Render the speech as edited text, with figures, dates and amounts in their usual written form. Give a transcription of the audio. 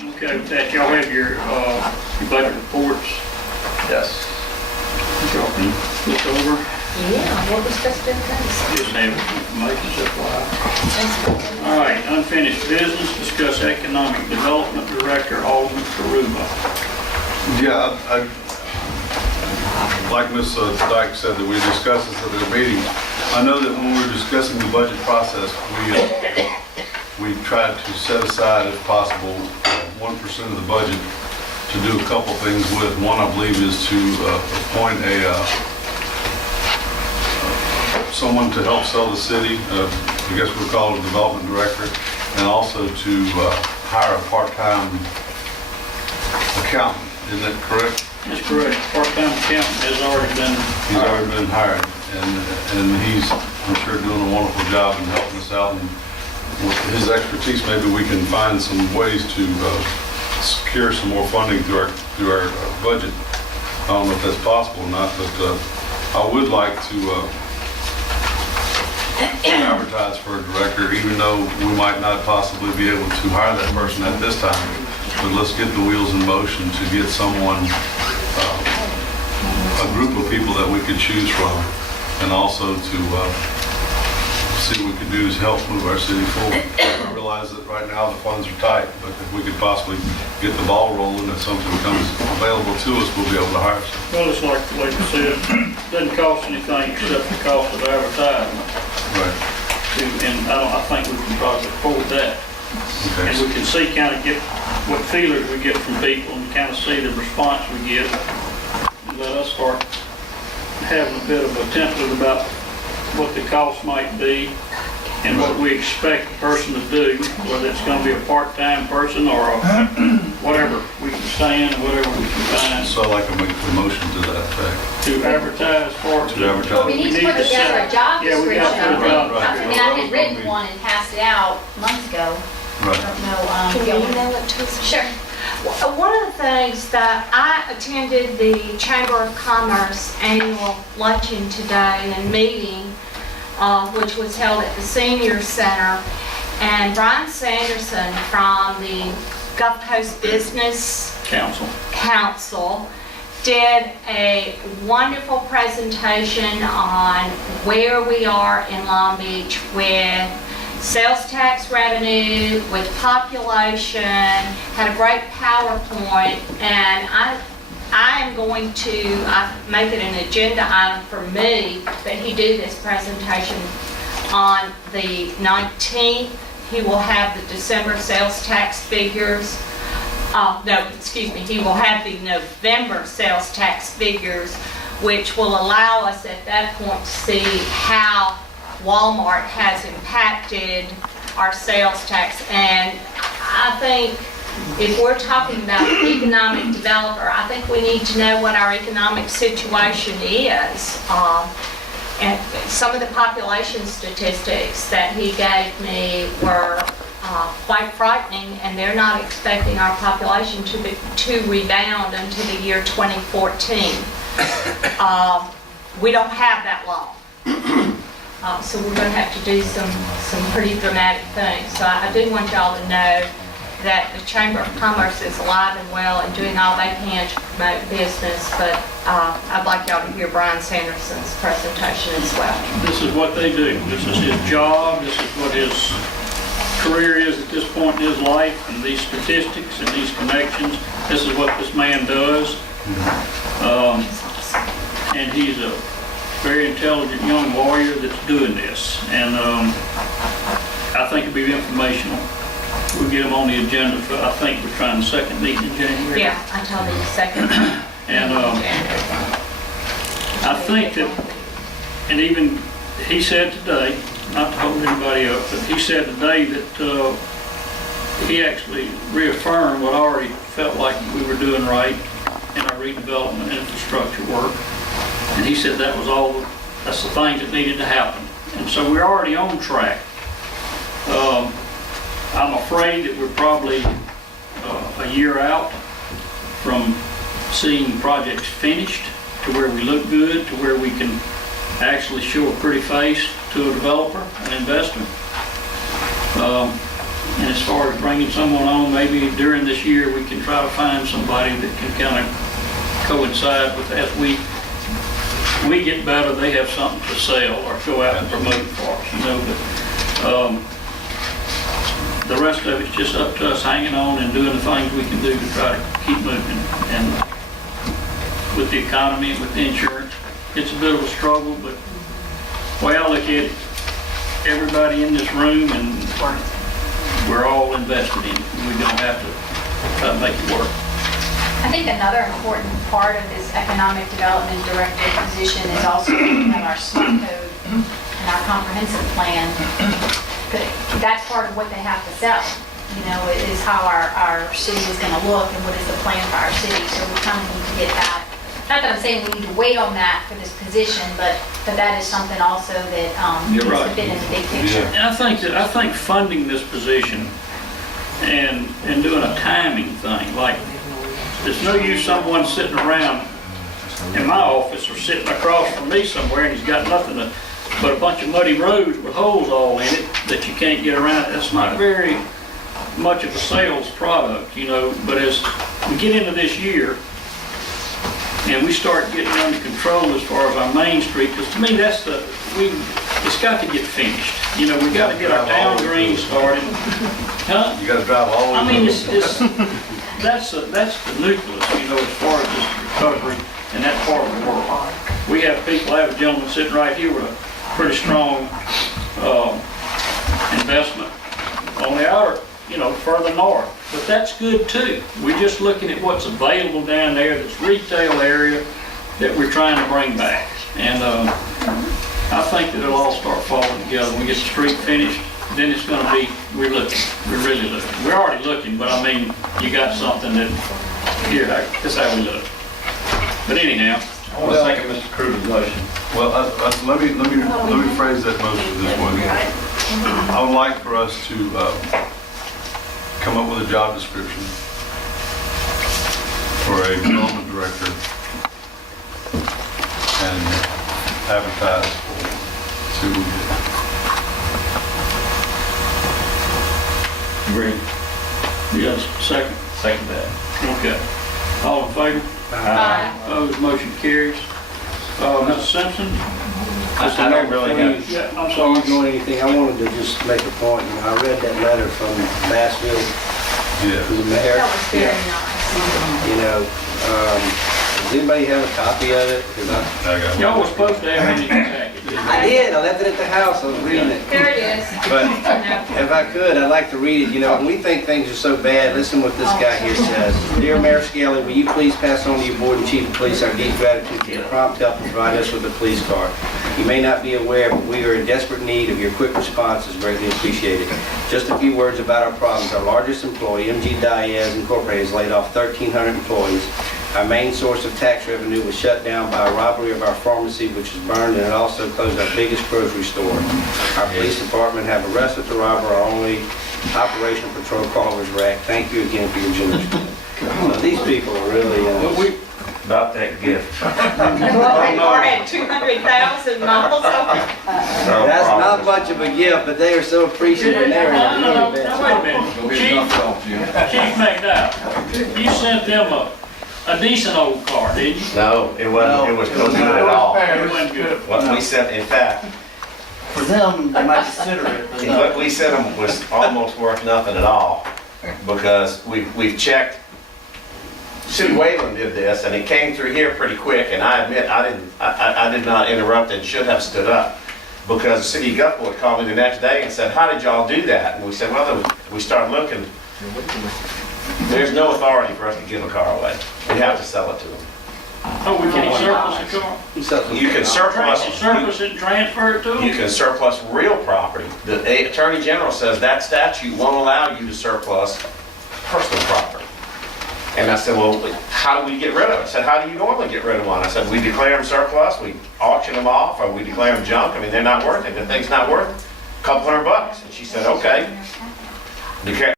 Okay, with that, y'all have your budget reports. Yes. Y'all can look over. Yeah, what was just in case? Just have information supply. All right, unfinished business, discuss economic development director, Alderman Karuba. Yeah, like Ms. Dyke said, that we discussed this at their meeting. I know that when we were discussing the budget process, we tried to set aside, if possible, 1% of the budget to do a couple things with. One, I believe, is to appoint someone to help sell the city. I guess we'll call it a development director, and also to hire a part-time accountant. Isn't that correct? That's correct. Part-time accountant has already been He's already been hired, and he's, I'm sure, doing a wonderful job in helping us out. And with his expertise, maybe we can find some ways to secure some more funding through our budget. I don't know if that's possible or not, but I would like to advertise for a director, even though we might not possibly be able to hire that person at this time. But let's get the wheels in motion to get someone, a group of people that we could choose from, and also to see what we could do to help move our city forward. I realize that right now the funds are tight, but if we could possibly get the ball rolling, if something becomes available to us, we'll be able to hire some. Well, it's like you said, it doesn't cost anything except the cost of advertisement. Right. And I think we can probably afford that. Okay. And we can see, kind of get what feelers we get from people and kind of see the response we get. And let us start having a bit of a template about what the cost might be and what we expect the person to do, whether it's going to be a part-time person or whatever we can stand, whatever we can find. So I'd like to make the motion to that effect. To advertise for it. To advertise. We need to put together a job Yeah, we got to description. put a job I mean, I had written one and passed it out months ago. I Right. don't know. Can you email it to us? Sure. One of the things that I attended the Chamber of Commerce annual luncheon today and meeting, which was held at the Senior Center, and Brian Sanderson from the Gulf Coast Business Council did a wonderful presentation on where we are in Long Beach with sales tax revenue, with population, had a great PowerPoint, and I am going to make it an agenda item for me that he do this presentation on the 19th. He will have the December sales tax figures. He will have the November sales tax figures, which will allow us at that point to see how Walmart has impacted our sales tax. And I think if we're talking about an economic developer, I think we need to know what our economic situation is. And some of the population statistics that he gave me were quite frightening, and they're not expecting our population to rebound until the year 2014. We don't have that long. So we're going to have to do some pretty dramatic things. So I do want y'all to know that the Chamber of Commerce is alive and well and doing all they can to promote business, but I'd like y'all to hear Brian Sanderson's presentation as well. This is what they do. This is his job. This is what his career is at this point in his life, and these statistics and these connections. This is what this man does. And he's a very intelligent young warrior that's doing this. And I think it'll be informational. We'll get him on the agenda for, I think we're trying the second meeting in January. Yeah, I told you the second. And I think that, and even he said today, not to hold anybody up, but he said today that he actually reaffirmed what I already felt like we were doing right in our redevelopment infrastructure work. And he said that was all, that's the things that needed to happen. And so we're already on track. I'm afraid that we're probably a year out from seeing projects finished to where we look good, to where we can actually show a pretty face to a developer, an investor. And as far as bringing someone on, maybe during this year, we can try to find somebody that can kind of coincide with as we get better, they have something to sell or go out and promote for us, you know, but, the rest of it's just up to us hanging on and doing the things we can do to try to keep moving. And with the economy and with the insurance, it's a bit of a struggle, but the way I look at it, everybody in this room and we're all invested in it. We're gonna have to try to make it work. I think another important part of this economic development director position is also looking at our SMART code and our comprehensive plan. That's part of what they have to sell, you know, is how our city is gonna look and what is the plan for our city. So we kind of need to get that. Not that I'm saying we need to wait on that for this position, but that is something also that needs You're to right. fit in the big picture. And I think funding this position and doing a timing thing, like, there's no use someone sitting around in my office or sitting across from me somewhere and he's got nothing but a bunch of muddy roads with holes all in it that you can't get around. That's not very much of a sales product, you know, but as we get into this year and we start getting under control as far as our Main Street, because to me that's it's got to get finished. You know, we got to get our town green started. Huh? You gotta drive all over. I mean, that's the nucleus, you know, as far as this recovery in that part of the world. We have people, I have a gentleman sitting right here with a pretty strong investment on the outer, you know, further north. But that's good too. We're just looking at what's available down there, this retail area that we're trying to bring back. And I think that it'll all start falling together. When we get the street finished, then it's gonna be, we're really looking. We're already looking, but I mean, you got something that, here, that's how we look. But anyhow. I want to second Mr. Cruz's motion. Well, let me phrase that motion this way. I would like for us to come up with a job description for a development director and advertise for, see what we get. Agreed. Yes, second. Second that. Okay. All in favor? Aye. Opposed, motion carries. Mr. Simpson? I don't really have. Yeah, I'm Before sorry. you go anything, I wanted to just make a point. You know, I read that letter from Bassville to Yeah. the mayor. That was very nice. You know, does anybody have a copy of it? 'Cause I got one. Y'all were supposed to have it in your packet. I did. I left it at the house. I was reading it. There it is. But if I could, I'd like to read it. You know, when we think things are so bad, listen what this guy here says. Dear Mayor Skelly, will you please pass on to your board and chief of police our deep gratitude for your prompt help to provide us with a police car. You may not be aware, but we are in desperate need of your quick response is greatly appreciated. Just a few words about our problems. Our largest employee, MG Diaz Incorporated, has laid off 1,300 employees. Our main source of tax revenue was shut down by a robbery of our pharmacy, which was burned, and it also closed our biggest grocery store. Our police department have arrested the robber. Our only operational patrol car was wrecked. Thank you again for your generosity. So these people are really, About that gift. Well, they are at 200,000 miles. that's not much of a gift, but they are so appreciative. And they're No, really bad. wait a minute. Chief McDowell, you sent them a decent old car, did you? No, it was no good at all. It wasn't good. What we sent, in fact, For them, they might consider it, but what we sent them was almost worth nothing at all, because we've checked. City Wayland did this, and it came through here pretty quick, and I admit, I did not interrupt and should have stood up, because City Gulfport called me the next day and said, how did y'all do that? And we said, well, we started looking. There's no authority for us to give a car away. We have to sell it to them. Oh, we can surplus the car? You can surplus, Surplus it and transfer it to them? you can surplus real property. The Attorney General says that statute won't allow you to surplus personal property. And I said, well, how do we get rid of it? I said, how do you normally get rid of one? I said, we declare them surplus, we auction them off, or we declare them junk. I mean, they're not worth it. The thing's not worth a couple $100. And she said, okay.